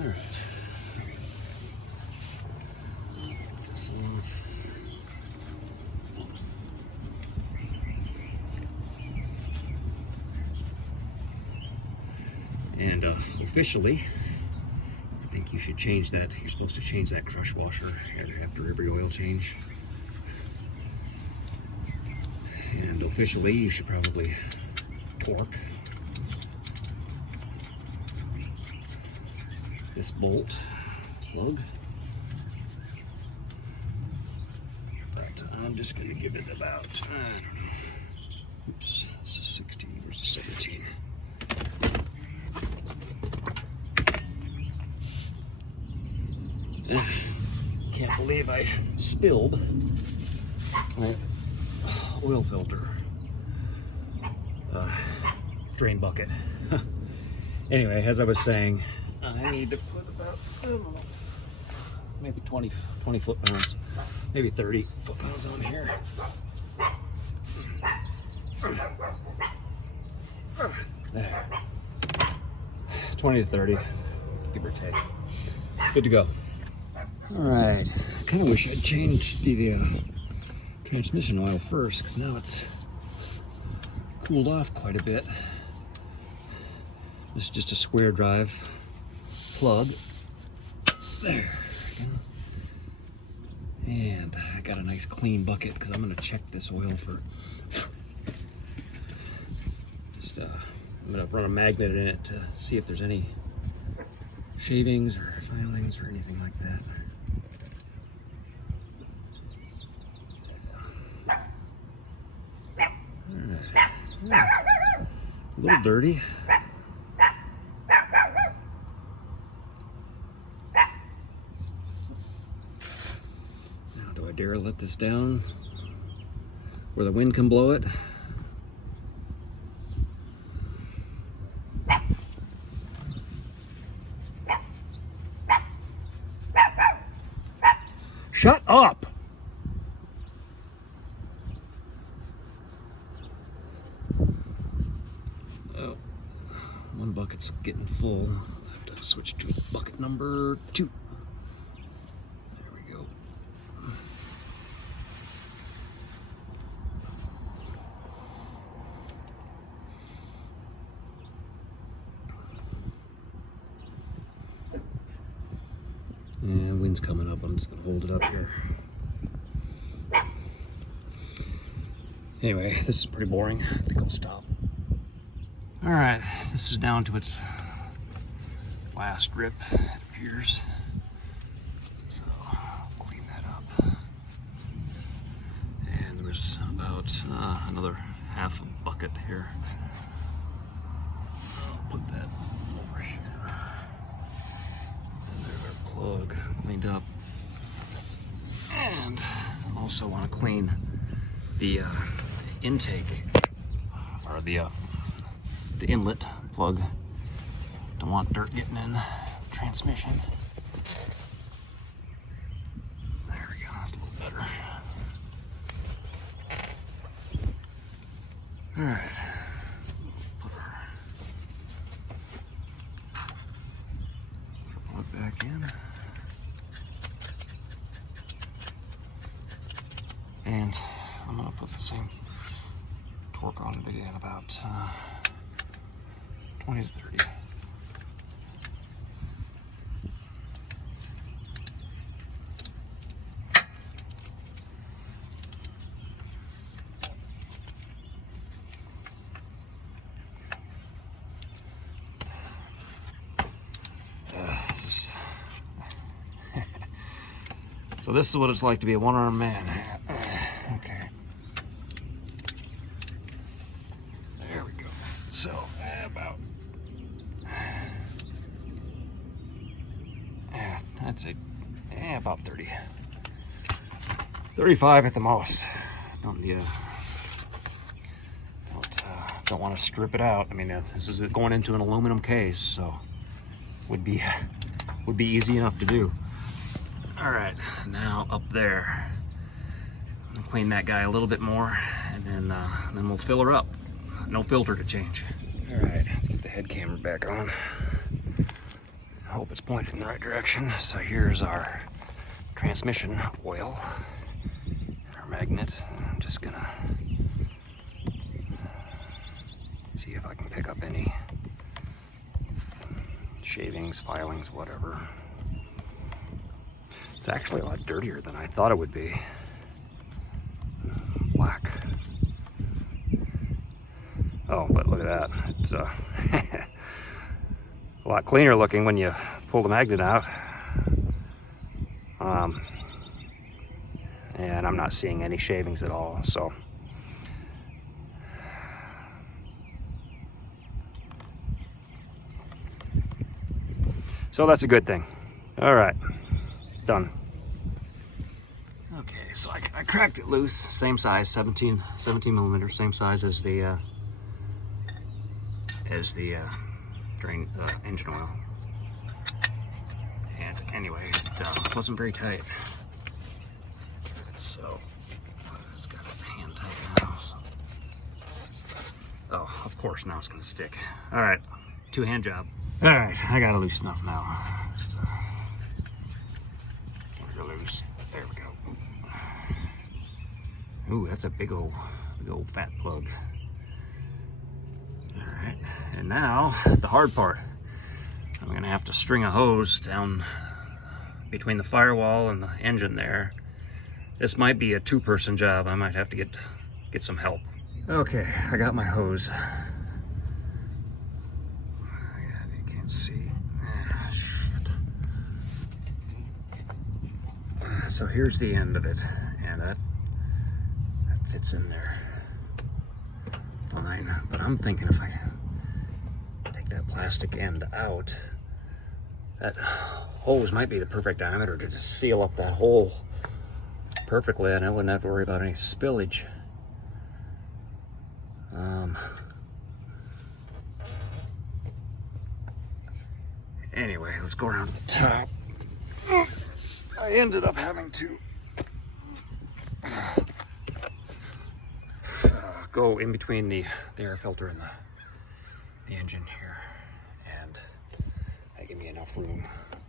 All right. Some and officially, I think you should change that. You're supposed to change that crush washer after every oil change. And officially, you should probably torque this bolt plug. But I'm just going to give it about, I don't know. Oops, that's a 16 versus 17. Can't believe I spilled my oil filter drain bucket. Anyway, as I was saying, I need to put about, I don't know, maybe 20 foot-pounds, maybe 30 foot-pounds on here. There. 20 to 30, give or take. Good to go. All right, I kind of wish I'd changed the transmission oil first, because now it's cooled off quite a bit. This is just a square drive plug. There. And I got a nice clean bucket because I'm going to check this oil for just I'm going to run a magnet in it to see if there's any shavings or filings or anything like that. A little dirty. Now, do I dare let this down where the wind can blow it? Shut up! Oh, one bucket's getting full. I have to switch to bucket number 2. There we go. And wind's coming up. I'm just going to hold it up here. Anyway, this is pretty boring. I think I'll stop. All right, this is down to its last rip, it appears. So I'll clean that up. And there's about another half a bucket here. I'll put that over here. And there's our plug cleaned up. And also want to clean the intake, or the inlet plug. Don't want dirt getting in the transmission. There we go, that's a little better. All right, put our plug back in. And I'm gonna put the same torque on it again, about 20 to 30. So this is what it's like to be a one-armed man. Okay. There we go. So about, I'd say about 30. 35 at the most. Don't want to strip it out. I mean, this is going into an aluminum case, so would be easy enough to do. All right, now up there, I'm gonna clean that guy a little bit more, and then we'll fill her up. No filter to change. All right, let's get the head camera back on. I hope it's pointed in the right direction. So here's our transmission oil, our magnet. I'm just gonna see if I can pick up any shavings, filings, whatever. It's actually a lot dirtier than I thought it would be. Black. Oh, but look at that. It's a lot cleaner looking when you pull the magnet out. And I'm not seeing any shavings at all, so. So that's a good thing. All right, done. Okay, so I cracked it loose, same size, 17 millimeter, same size as the drain engine oil. And anyway, it wasn't very tight. So it's got a hand tight now. Oh, of course, now it's gonna stick. All right, two-hand job. All right, I got it loose enough now. Loose. There we go. Ooh, that's a big old fat plug. All right, and now the hard part. I'm gonna have to string a hose down between the firewall and the engine there. This might be a two-person job. I might have to get some help. Okay, I got my hose. You can't see. Shit. So here's the end of it, and that fits in there fine. But I'm thinking if I take that plastic end out, that hose might be the perfect diameter to just seal up that hole perfectly, and I wouldn't have to worry about any spillage. Anyway, let's go around the top. I ended up having to go in between the air filter and the engine here, and that gave me enough room.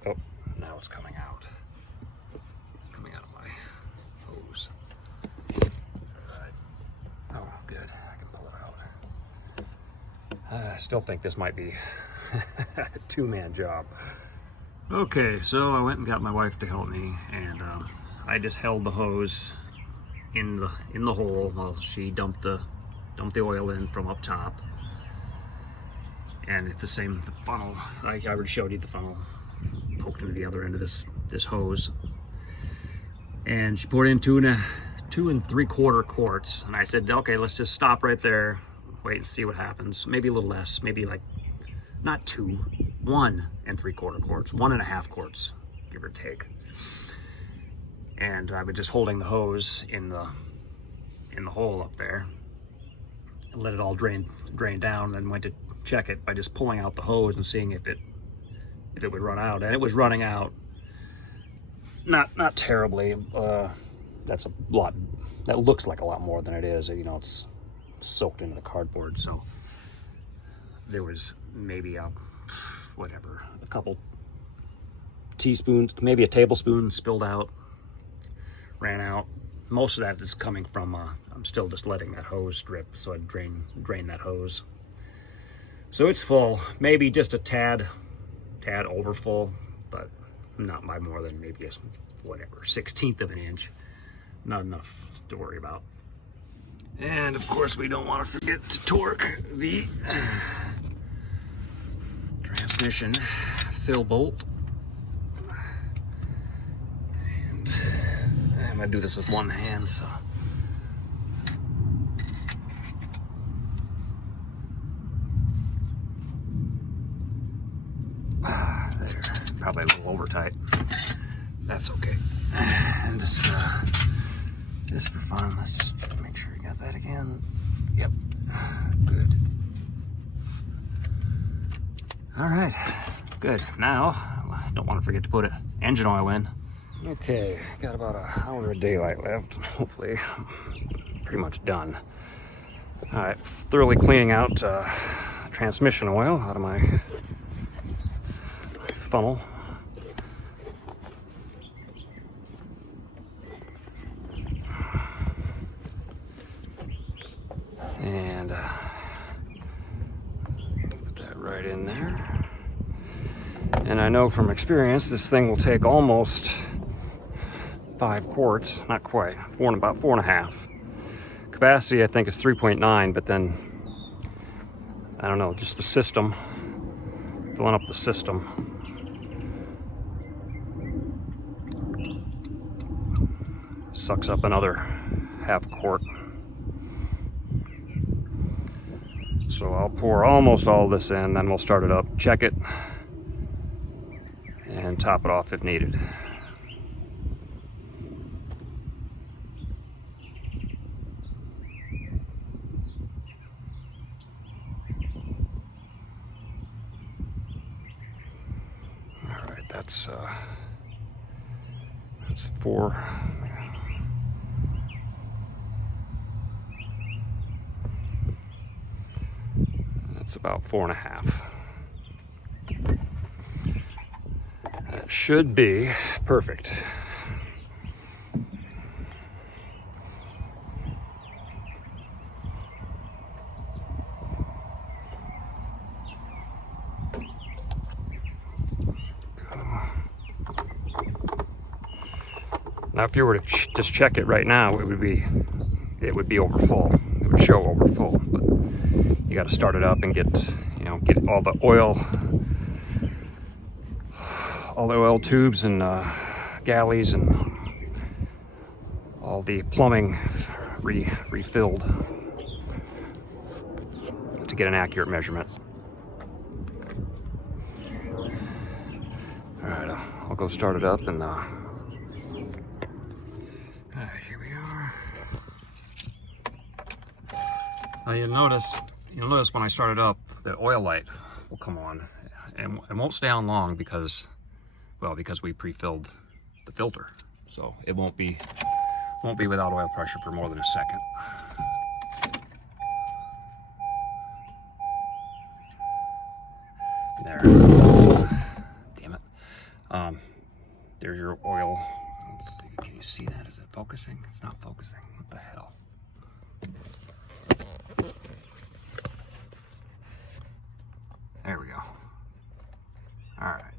Oh, now it's coming out of my hose. Alright. Oh, good. I can pull it out. I still think this might be a two-man job. Okay, so I went and got my wife to help me, and I just held the hose in the hole while she dumped the oil in from up top. And it's the funnel. I already showed you the funnel poked into the other end of this hose. And she poured in 2 3/4 quarts, and I said, okay, let's just stop right there, wait and see what happens. Maybe a little less, maybe like not 2, 1 3/4 quarts, 1.5 quarts, give or take. And I was just holding the hose in the hole up there, and let it all drain down, and then went to check it by just pulling out the hose and seeing if it would run out. And it was running out, not terribly. That's a lot. That looks like a lot more than it is. You know, it's soaked into the cardboard, so there was maybe a couple teaspoons, maybe a tablespoon spilled out, ran out. Most of that is coming from, I'm still just letting that hose drip, so I drain that hose. So it's full, maybe just a tad over full, but not by more than maybe a 1/16 of an inch. Not enough to worry about. And of course, we don't want to forget to torque the transmission fill bolt. And I'm gonna do this with one hand, so. There, probably a little over tight. That's okay. And just for fun, let's just make sure we got that again. Yep, good. All right, good. Now, I don't want to forget to put engine oil in. Okay, got about an hour of daylight left. Hopefully, pretty much done. All right, thoroughly cleaning out transmission oil out of my funnel. And put that right in there. And I know from experience this thing will take almost 5 quarts, not quite, about 4.5. Capacity I think is 3.9, but then I don't know, just the system, filling up the system. Sucks up another half quart. So I'll pour almost all this in, then we'll start it up, check it, and top it off if needed. All right, that's 4. That's about 4.5. That should be perfect. Now, if you were to just check it right now, it would be over full. It would show over full, but you got to start it up and get all the oil tubes and galleys and all the plumbing refilled to get an accurate measurement. All right, I'll go start it up and. Here we are. Now you'll notice when I start it up, the oil light will come on, and it won't stay on long because we pre-filled the filter, so it won't be without oil pressure for more than a second. There. Damn it. There's your oil. Let's see, can you see that? Is it focusing? It's not focusing. What the hell? There we go. All right.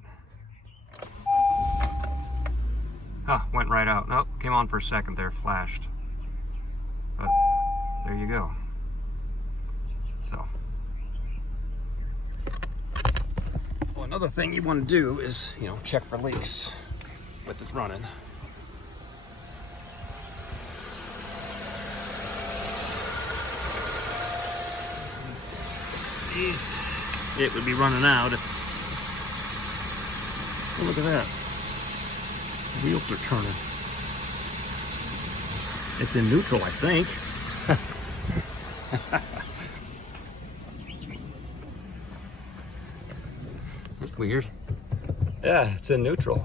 Oh, went right out. Nope, came on for a second there, flashed. But there you go. So. Well, another thing you want to do is, check for leaks with it running. It would be running out if... Oh, look at that. The wheels are turning. It's in neutral, I think. That's weird. Yeah, it's in neutral.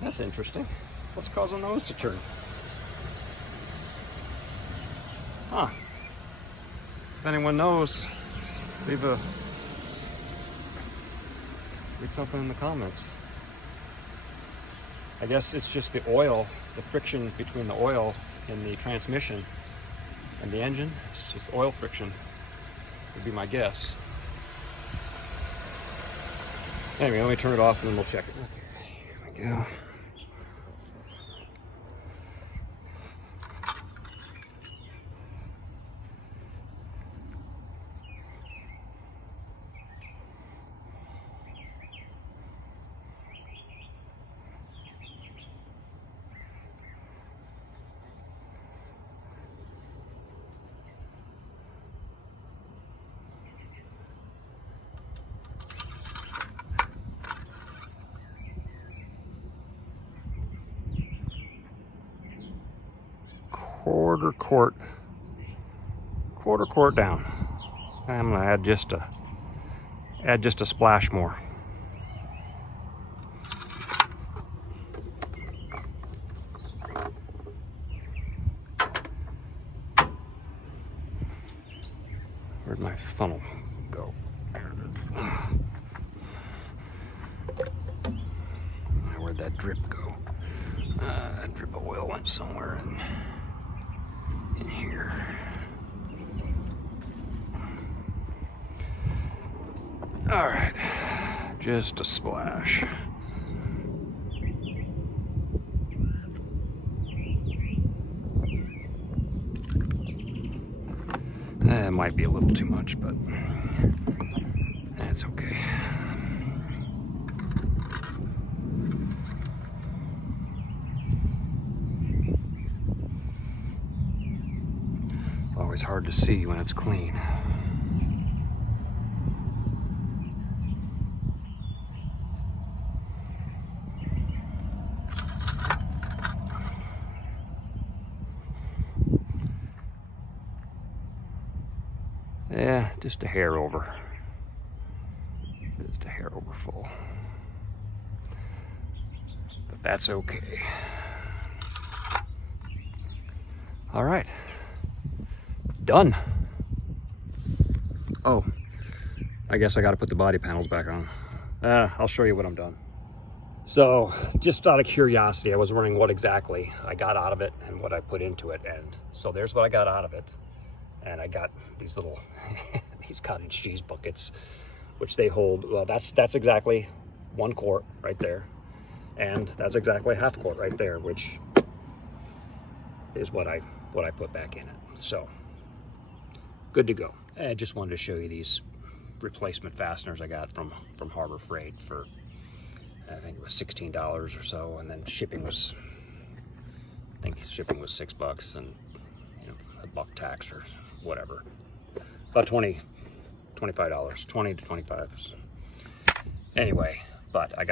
That's interesting. What's causing those to turn? Huh. If anyone knows, leave something in the comments. I guess it's just the oil, the friction between the oil and the transmission and the engine. It's just oil friction, would be my guess. Anyway, let me turn it off and then we'll check it. Okay, here we go. Quarter quart down. I'm gonna add just a splash more. Where'd my funnel go? There it is. drip go? Drip of oil went somewhere in here. All right, just a splash. It might be a little too much, but that's okay. It's always hard to see when it's clean. Yeah, just a hair over. Just a hair over full. But that's okay. All right. Done. Oh, I guess I got to put the body panels back on. I'll show you what I'm done. So, just out of curiosity, I was wondering what exactly I got out of it and what I put into it. And so there's what I got out of it. And I got these little, these cottage cheese buckets, which they hold, well, that's exactly 1 quart right there. And that's exactly 1/2 quart right there, which is what I put back in it. So, good to go. I just wanted to show you these replacement fasteners I got from Harbor Freight for, I think it was $16 or so. And then shipping was, I think shipping was $6 and, you know, $1 tax or whatever, about $25, 20 to 25. Anyway, but I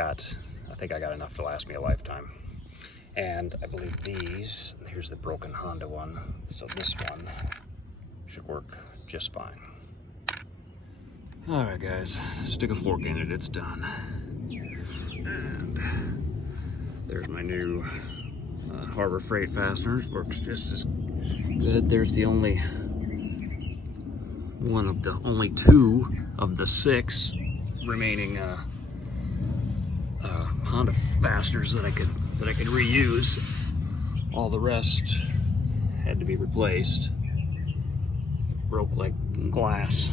think I got enough to last me a lifetime. And I believe these, here's the broken Honda one, so this one should work just fine. All right, guys, stick a fork in it, it's done. And there's my new Harbor Freight fasteners, works just as good. There's the only 2 of the 6 remaining Honda fasteners that I could reuse. All the rest had to be replaced. Broke like glass.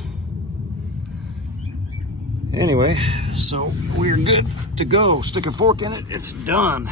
Anyway, so we're good to go. Stick a fork in it, it's done.